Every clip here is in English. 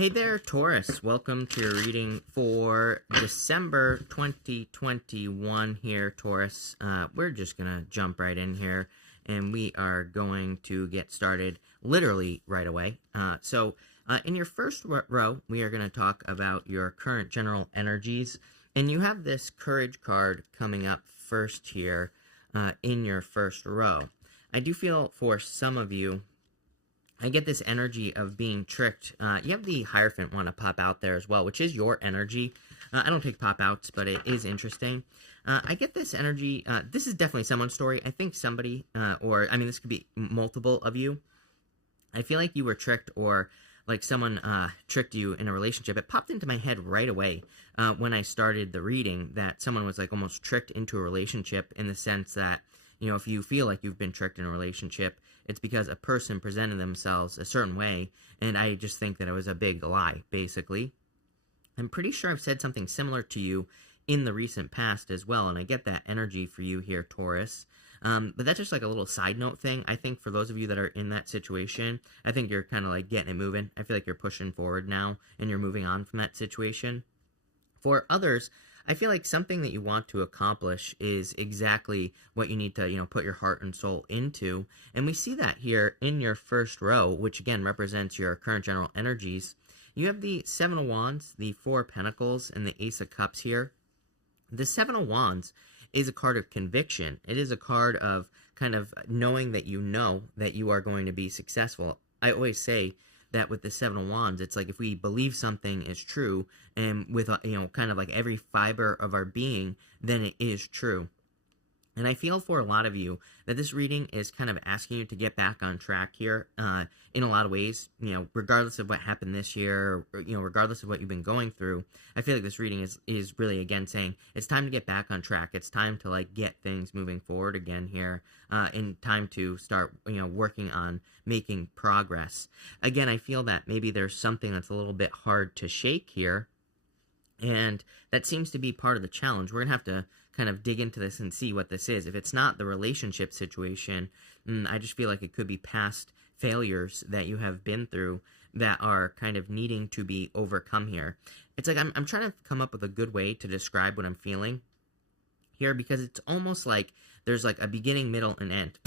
Hey there, Taurus. Welcome to your reading for December 2021 here, Taurus. We're just going to jump right in here, and we are going to get started literally right away. In your first row, we are going to talk about your current general energies, and you have this Courage card coming up first here in your first row. I do feel for some of you, I get this energy of being tricked. You have the Hierophant one to pop out there as well, which is your energy. I don't take pop-outs, but it is interesting. I get this energy. This is definitely someone's story. I think somebody, this could be multiple of you. I feel like you were tricked, or like someone tricked you in a relationship. It popped into my head right away when I started the reading that someone was like almost tricked into a relationship, in the sense that, you know, if you feel like you've been tricked in a relationship, it's because a person presented themselves a certain way, and I just think that it was a big lie, basically. I'm pretty sure I've said something similar to you in the recent past as well, and I get that energy for you here, Taurus. But that's just like a little side note thing. I think for those of you that are in that situation, I think you're kind of like getting it moving. I feel like you're pushing forward now, and you're moving on from that situation. For others, I feel like something that you want to accomplish is exactly what you need to, put your heart and soul into. And we see that here in your first row, which again represents your current general energies. You have the Seven of Wands, the Four of Pentacles, and the Ace of Cups here. The Seven of Wands is a card of conviction. It is a card of kind of knowing that you know that you are going to be successful. I always say that with the Seven of Wands, it's like if we believe something is true, and with, kind of like every fiber of our being, then it is true. And I feel for a lot of you that this reading is kind of asking you to get back on track here in a lot of ways, regardless of what happened this year, or, regardless of what you've been going through. I feel like this reading is really, again, saying it's time to get back on track. It's time to, like, get things moving forward again here, and time to start, working on making progress. Again, I feel that maybe there's something that's a little bit hard to shake here, and that seems to be part of the challenge. We're going to have to kind of dig into this and see what this is. If it's not the relationship situation, I just feel like it could be past failures that you have been through that are kind of needing to be overcome here. It's like I'm trying to come up with a good way to describe what I'm feeling here, because it's almost like there's like a beginning, middle, and end.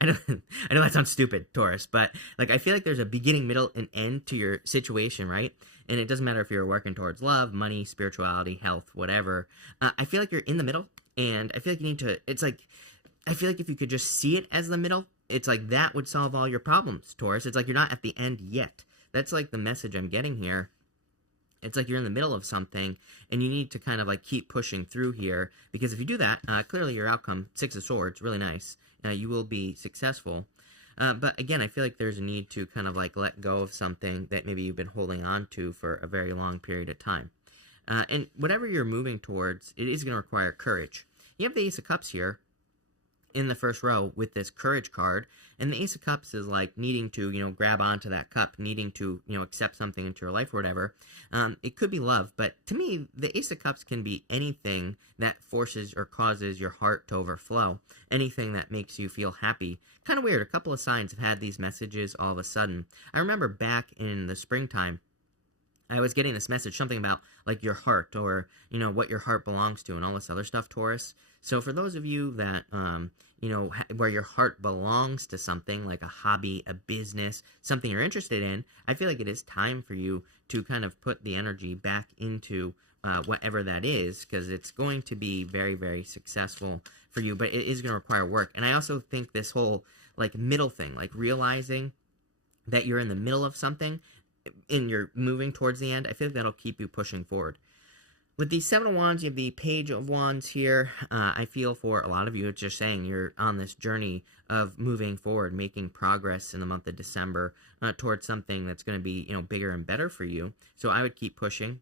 I know that sounds stupid, Taurus, but like I feel like there's a beginning, middle, and end to your situation, right? And it doesn't matter if you're working towards love, money, spirituality, health, whatever. I feel like you're in the middle, and I feel like you need to, I feel like if you could just see it as the middle, it's like that would solve all your problems, Taurus. It's like you're not at the end yet. That's like the message I'm getting here. It's like you're in the middle of something, and you need to kind of like keep pushing through here, because if you do that, clearly your outcome, Six of Swords, really nice. You will be successful. But again, I feel like there's a need to kind of like let go of something that maybe you've been holding on to for a very long period of time. And whatever you're moving towards, it is going to require courage. You have the Ace of Cups here in the first row with this Courage card, and the Ace of Cups is like needing to, grab onto that cup, needing to, accept something into your life or whatever. It could be love, but to me, the Ace of Cups can be anything that forces or causes your heart to overflow, anything that makes you feel happy. Kind of weird, a couple of signs have had these messages all of a sudden. I remember back in the springtime, I was getting this message, something about like your heart, or, what your heart belongs to, and all this other stuff, Taurus. So for those of you that, where your heart belongs to something like a hobby, a business, something you're interested in, I feel like it is time for you to kind of put the energy back into whatever that is, because it's going to be very, very successful for you, but it is going to require work. And I also think this whole like middle thing, like realizing that you're in the middle of something and you're moving towards the end, I feel like that'll keep you pushing forward. With the Seven of Wands, you have the Page of Wands here. I feel for a lot of you, it's just saying you're on this journey of moving forward, making progress in the month of December towards something that's going to be, bigger and better for you. So I would keep pushing.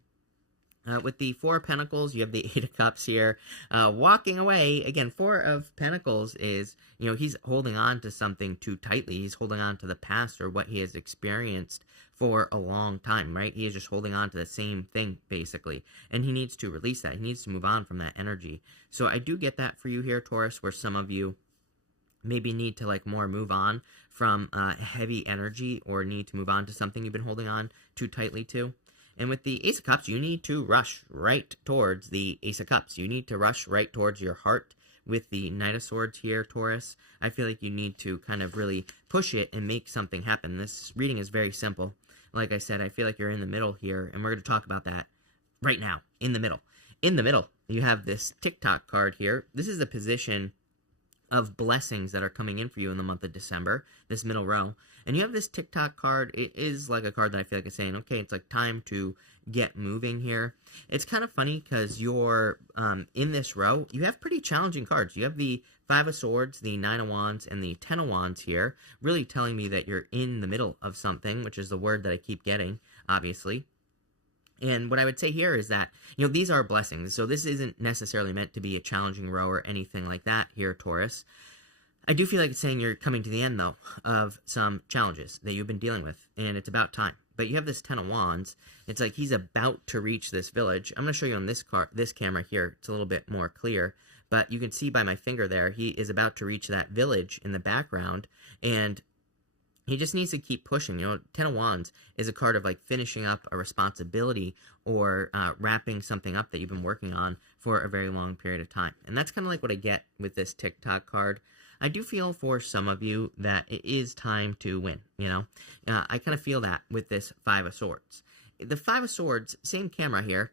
With the Four of Pentacles, you have the Eight of Cups here. Walking away, again, Four of Pentacles is, he's holding on to something too tightly. He's holding on to the past or what he has experienced for a long time, right? He is just holding on to the same thing, basically. And he needs to release that. He needs to move on from that energy. So I do get that for you here, Taurus, where some of you maybe need to like more move on from heavy energy, or need to move on to something you've been holding on too tightly to. And with the Ace of Cups, you need to rush right towards the Ace of Cups. You need to rush right towards your heart. With the Knight of Swords here, Taurus, I feel like you need to kind of really push it and make something happen. This reading is very simple. Like I said, I feel like you're in the middle here, and we're going to talk about that right now, in the middle. In the middle, you have this TikTok card here. This is a position of blessings that are coming in for you in the month of December, this middle row. And you have this TikTok card. It is like a card that I feel like is saying, okay, it's like time to get moving here. It's kind of funny because you're in this row, you have pretty challenging cards. You have the Five of Swords, the Nine of Wands, and the Ten of Wands here, really telling me that you're in the middle of something, which is the word that I keep getting, obviously. And what I would say here is that, these are blessings. So this isn't necessarily meant to be a challenging row or anything like that here, Taurus. I do feel like it's saying you're coming to the end, though, of some challenges that you've been dealing with, and it's about time. But you have this Ten of Wands. It's like he's about to reach this village. I'm going to show you on this camera here. It's a little bit more clear. But you can see by my finger there, he is about to reach that village in the background, and he just needs to keep pushing. Ten of Wands is a card of like finishing up a responsibility, or wrapping something up that you've been working on for a very long period of time. And that's kind of like what I get with this TikTok card. I do feel for some of you that it is time to win, I kind of feel that with this Five of Swords. The Five of Swords, same camera here.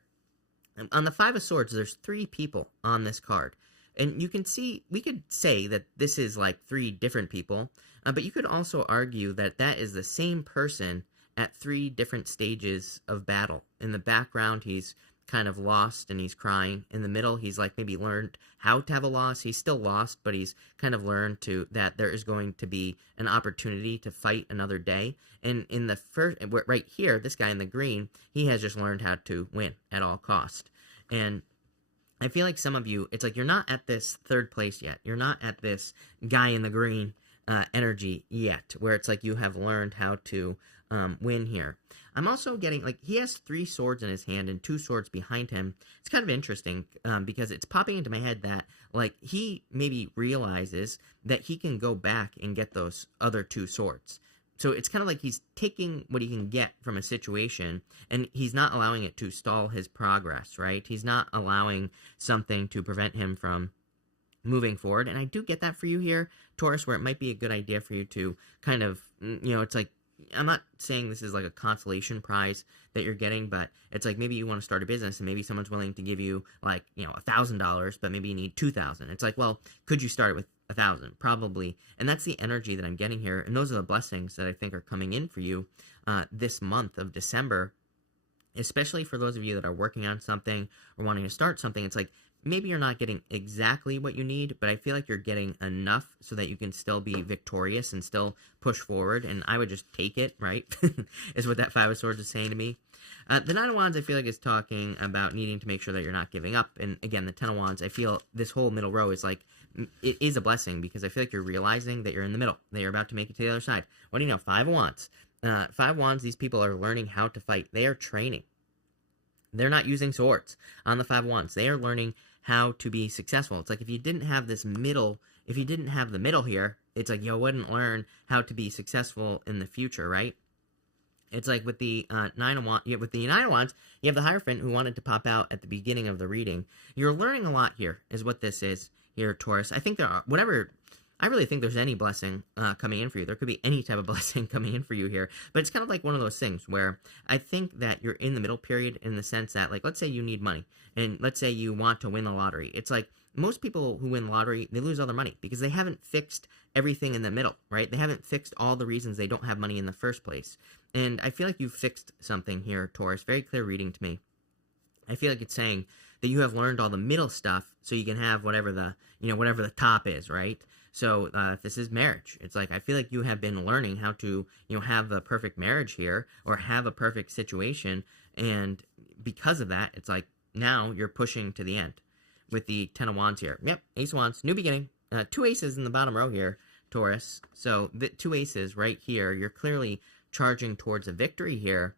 On the Five of Swords, there's 3 people on this card. And you can see, we could say that this is like 3 different people, but you could also argue that that is the same person at 3 different stages of battle. In the background, he's kind of lost and he's crying. In the middle, he's like maybe learned how to have a loss. He's still lost, but he's kind of learned that there is going to be an opportunity to fight another day. And in the first, right here, this guy in the green, he has just learned how to win at all cost. And I feel like some of you, it's like you're not at this 3rd place yet. You're not at this guy in the green energy yet, where it's like you have learned how to win here. I'm also getting, like, he has 3 swords in his hand and 2 swords behind him. It's kind of interesting because it's popping into my head that, like, he maybe realizes that he can go back and get those other 2 swords. So it's kind of like he's taking what he can get from a situation, and he's not allowing it to stall his progress, right? He's not allowing something to prevent him from moving forward. And I do get that for you here, Taurus, where it might be a good idea for you to kind of, it's like, I'm not saying this is like a consolation prize that you're getting, but it's like maybe you want to start a business and maybe someone's willing to give you like, $1,000, but maybe you need 2,000. It's like, well, could you start it with 1,000? Probably. And that's the energy that I'm getting here. And those are the blessings that I think are coming in for you this month of December, especially for those of you that are working on something or wanting to start something. It's like, maybe you're not getting exactly what you need, but I feel like you're getting enough so that you can still be victorious and still push forward. And I would just take it, right? Is what that Five of Swords is saying to me. The Nine of Wands, I feel like, is talking about needing to make sure that you're not giving up. And again, the Ten of Wands, I feel this whole middle row is like, it is a blessing because I feel like you're realizing that you're in the middle, that you're about to make it to the other side. What do you know? Five of Wands. Five of Wands, these people are learning how to fight. They are training. They're not using swords on the Five of Wands. They are learning how to be successful. It's like if you didn't have this middle, if you didn't have the middle here, it's like you wouldn't learn how to be successful in the future, right? It's like with the Nine of Wands, you have the Hierophant who wanted to pop out at the beginning of the reading. You're learning a lot here, is what this is here, Taurus. I think I really think there's any blessing coming in for you. There could be any type of blessing coming in for you here. But it's kind of like one of those things where I think that you're in the middle period in the sense that, like, let's say you need money. And let's say you want to win the lottery. It's like most people who win the lottery, they lose all their money because they haven't fixed everything in the middle, right? They haven't fixed all the reasons they don't have money in the first place. And I feel like you've fixed something here, Taurus. Very clear reading to me. I feel like it's saying that you have learned all the middle stuff so you can have whatever the top is, right? So if this is marriage, it's like I feel like you have been learning how to, have the perfect marriage here or have a perfect situation. And because of that, it's like now you're pushing to the end with the Ten of Wands here. Yep, Ace of Wands, new beginning. 2 aces in the bottom row here, Taurus. So the 2 aces right here, you're clearly charging towards a victory here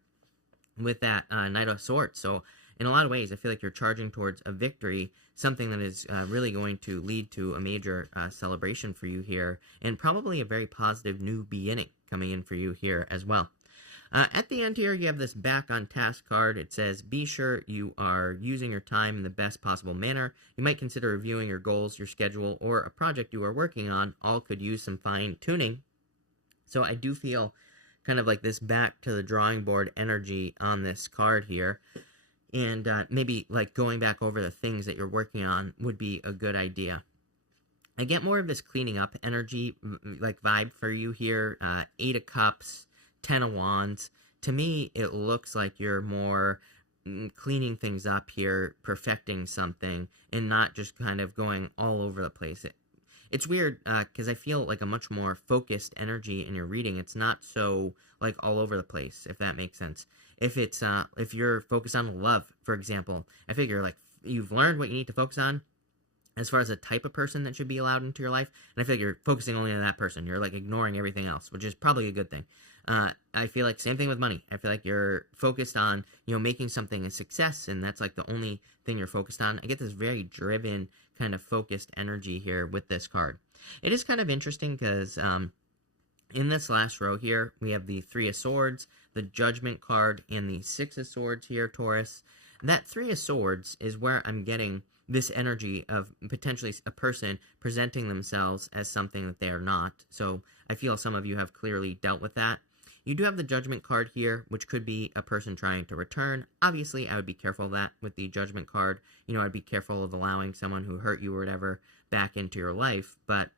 with that Knight of Swords. So in a lot of ways, I feel like you're charging towards a victory, something that is really going to lead to a major celebration for you here, and probably a very positive new beginning coming in for you here as well. At the end here, you have this back on task card. It says, be sure you are using your time in the best possible manner. You might consider reviewing your goals, your schedule, or a project you are working on. All could use some fine tuning. So I do feel kind of like this back to the drawing board energy on this card here. And maybe like going back over the things that you're working on would be a good idea. I get more of this cleaning up energy, like vibe for you here. 8 of Cups, 10 of Wands. To me, it looks like you're more cleaning things up here, perfecting something, and not just kind of going all over the place. It's weird because I feel like a much more focused energy in your reading. It's not so like all over the place, if that makes sense. If it's if you're focused on love, for example, I figure like you've learned what you need to focus on as far as a type of person that should be allowed into your life, and I feel like you're focusing only on that person. You're like ignoring everything else, which is probably a good thing. I feel like same thing with money. I feel like you're focused on, making something a success, and that's like the only thing you're focused on. I get this very driven, kind of focused energy here with this card. It is kind of interesting because in this last row here, we have the 3 of Swords, the Judgment card, and the 6 of Swords here, Taurus. That 3 of Swords is where I'm getting this energy of potentially a person presenting themselves as something that they are not. So I feel some of you have clearly dealt with that. You do have the Judgment card here, which could be a person trying to return. Obviously, I would be careful of that with the Judgment card. I'd be careful of allowing someone who hurt you or whatever back into your life. But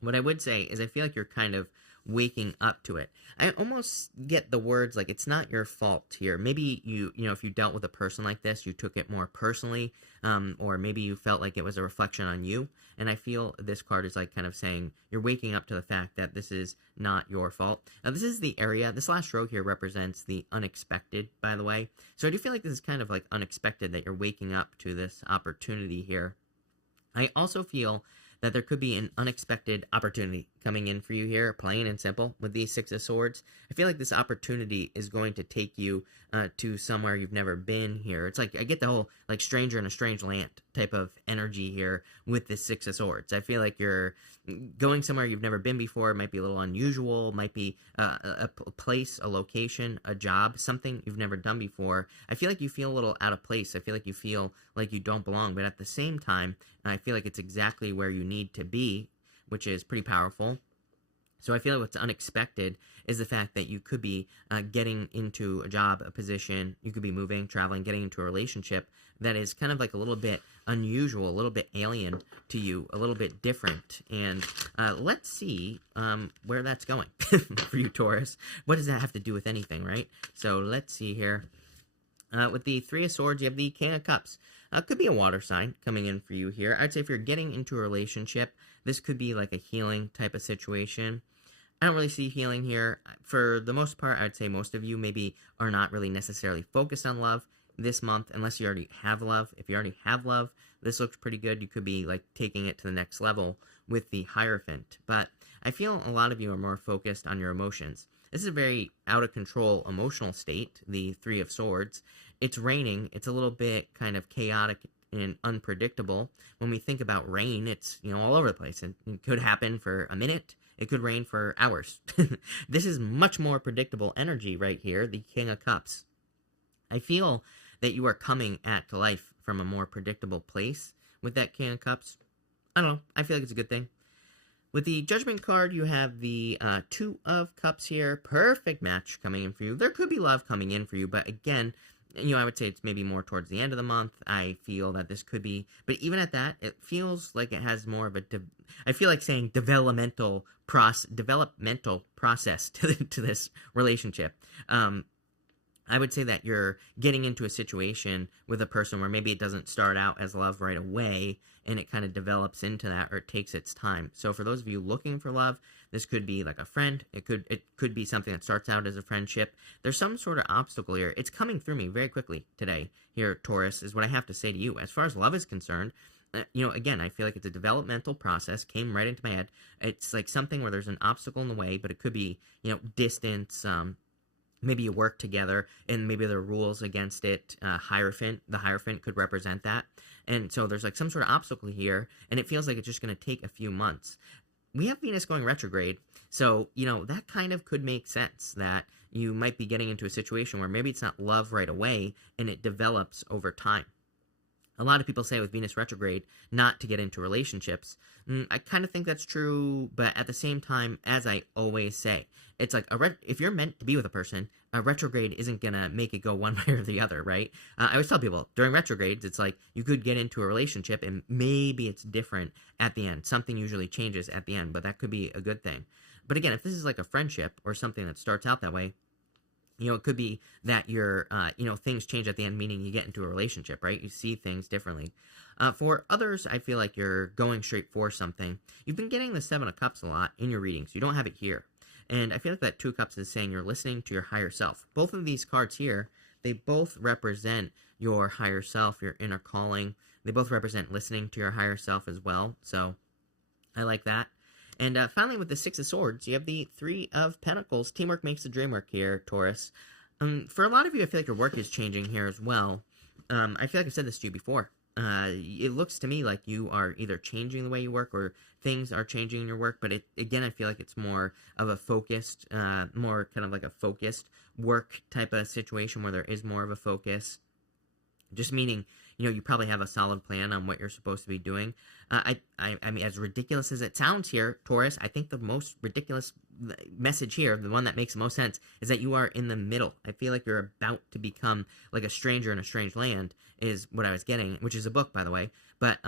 what I would say is I feel like you're kind of waking up to it. I almost get the words like it's not your fault here. Maybe if you dealt with a person like this, you took it more personally, or maybe you felt like it was a reflection on you. And I feel this card is like kind of saying you're waking up to the fact that this is not your fault. Now, this is the area. This last row here represents the unexpected, by the way. So I do feel like this is kind of like unexpected that you're waking up to this opportunity here. I also feel that there could be an unexpected opportunity coming in for you here, plain and simple, with these 6 of Swords. I feel like this opportunity is going to take you to somewhere you've never been here. It's like, I get the whole, like, stranger in a strange land type of energy here with this 6 of Swords. I feel like you're going somewhere you've never been before. It might be a little unusual, might be a place, a location, a job, something you've never done before. I feel like you feel a little out of place. I feel like you feel like you don't belong, but at the same time, I feel like it's exactly where you need to be, which is pretty powerful. So I feel like what's unexpected is the fact that you could be getting into a job, a position, you could be moving, traveling, getting into a relationship that is kind of like a little bit unusual, a little bit alien to you, a little bit different. And let's see where that's going for you, Taurus. What does that have to do with anything, right? So let's see here. With the 3 of Swords, you have the King of Cups. Could be a water sign coming in for you here. I'd say if you're getting into a relationship, this could be like a healing type of situation. I don't really see healing here. For the most part, I'd say most of you maybe are not really necessarily focused on love this month, unless you already have love. If you already have love, this looks pretty good. You could be like taking it to the next level with the Hierophant. But I feel a lot of you are more focused on your emotions. This is a very out of control emotional state, the 3 of Swords. It's raining. It's a little bit kind of chaotic and unpredictable. When we think about rain, it's, all over the place. It could happen for a minute. It could rain for hours. This is much more predictable energy right here, the King of Cups. I feel that you are coming at life from a more predictable place with that King of Cups. I don't know. I feel like it's a good thing. With the Judgment card, you have the 2 of Cups here. Perfect match coming in for you. There could be love coming in for you, but again, I would say it's maybe more towards the end of the month. I feel that this could be, but even at that, it feels like it has more of a, I feel like saying developmental process to this relationship. I would say that you're getting into a situation with a person where maybe it doesn't start out as love right away, and it kind of develops into that, or it takes its time. So for those of you looking for love, this could be like a friend. It could be something that starts out as a friendship. There's some sort of obstacle here. It's coming through me very quickly today here, Taurus, is what I have to say to you. As far as love is concerned, again, I feel like it's a developmental process, came right into my head. It's like something where there's an obstacle in the way, but it could be, distance, maybe you work together and maybe there are rules against it. Hierophant, the Hierophant could represent that. And so there's like some sort of obstacle here, and it feels like it's just going to take a few months. We have Venus going retrograde, so, that kind of could make sense that you might be getting into a situation where maybe it's not love right away and it develops over time. A lot of people say with Venus retrograde not to get into relationships. I kind of think that's true, but at the same time, as I always say, it's like if you're meant to be with a person, a retrograde isn't going to make it go one way or the other, right? I always tell people, during retrogrades, it's like you could get into a relationship and maybe it's different at the end. Something usually changes at the end, but that could be a good thing. But again, if this is like a friendship or something that starts out that way, it could be that your, things change at the end, meaning you get into a relationship, right? You see things differently. For others, I feel like you're going straight for something. You've been getting the Seven of Cups a lot in your readings. You don't have it here. And I feel like that Two of Cups is saying you're listening to your higher self. Both of these cards here, they both represent your higher self, your inner calling. They both represent listening to your higher self as well. So I like that. And finally, with the Six of Swords, you have the Three of Pentacles. Teamwork makes the dream work here, Taurus. For a lot of you, I feel like your work is changing here as well. I feel like I've said this to you before. It looks to me like you are either changing the way you work or things are changing in your work. But again, I feel like it's more of a focused, more kind of like a focused work type of situation where there is more of a focus. Just meaning, you probably have a solid plan on what you're supposed to be doing. I mean, as ridiculous as it sounds here, Taurus, I think the most ridiculous message here, the one that makes the most sense, is that you are in the middle. I feel like you're about to become like a stranger in a strange land, is what I was getting, which is a book, by the way. But,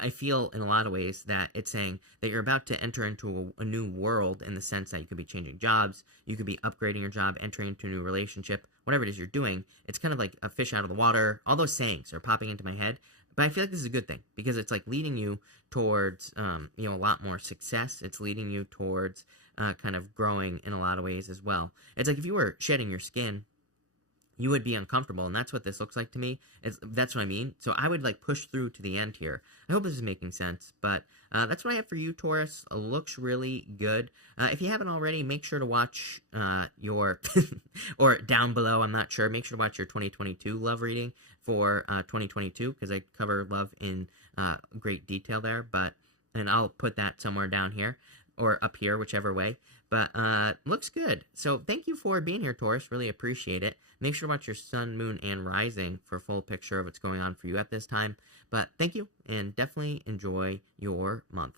I feel in a lot of ways that it's saying that you're about to enter into a new world in the sense that you could be changing jobs, you could be upgrading your job, entering into a new relationship, whatever it is you're doing. It's kind of like a fish out of the water. All those sayings are popping into my head, but I feel like this is a good thing because it's like leading you towards, a lot more success. It's leading you towards kind of growing in a lot of ways as well. It's like if you were shedding your skin, you would be uncomfortable, and that's what this looks like to me. That's what I mean. So I would like push through to the end here. I hope this is making sense, but that's what I have for you, Taurus. It looks really good. If you haven't already, make sure to watch your, or down below, I'm not sure, make sure to watch your 2022 love reading for 2022, because I cover love in great detail there, and I'll put that somewhere down here, or up here, whichever way. But looks good. So thank you for being here, Taurus. Really appreciate it. Make sure to watch your sun, moon, and rising for a full picture of what's going on for you at this time. But thank you, and definitely enjoy your month.